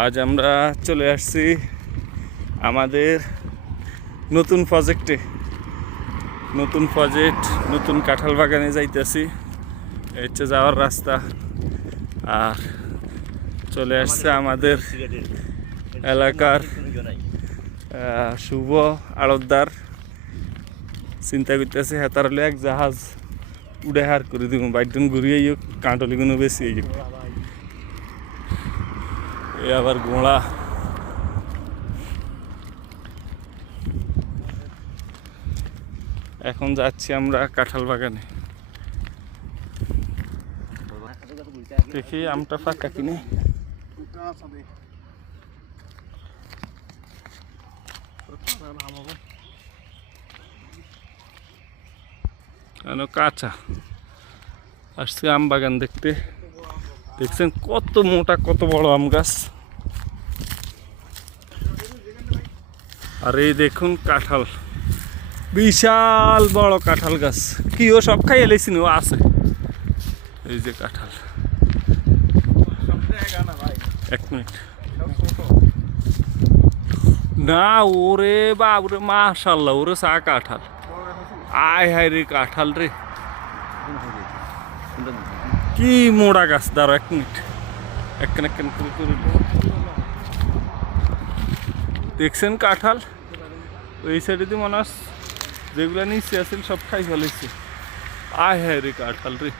আজ আমরা চলে আসছি আমাদের নতুন প্রজেক্টে। নতুন প্রজেক্ট, নতুন কাঁঠাল বাগানে যাইতেছি। এই হচ্ছে যাওয়ার রাস্তা। আর চলে আসছে আমাদের এলাকার শুভ আড়তদার। চিন্তা করতেছে হেতার হলে এক জাহাজ উড়ে হার করে দিব, বাইকজন ঘুরিয়ে কাঁটলিগুলো বেশি এ আবার গোড়া। এখন যাচ্ছি আমরা কাঁঠাল বাগানে। দেখি আমটা ফাঁকা কিনে। কাঁচা আসছে আম বাগান দেখতে। দেখছেন কত মোটা, কত বড় আম গাছ। আর এই দেখুন কাঁঠাল, বিশাল বড় কাঁঠাল গাছ। কি ও সব খাই এলেছিন? ও আছে এই যে কাঁঠাল। এক মিনিট না, ওরে বাবরে মাশাল্লাহ, ওরে চা কাঁঠাল। আয় হায় রে কাঁঠাল রে, কি মোড়া গাছ। দাঁড়ো এক মিনিট, একখান করে দেখছেন কাঁঠাল। ওই সাইডে দিয়ে মনে হয় যেগুলো নিচে আসছিল সব খাই ফেলেছে। আয় হায় রে কাঁঠাল রে।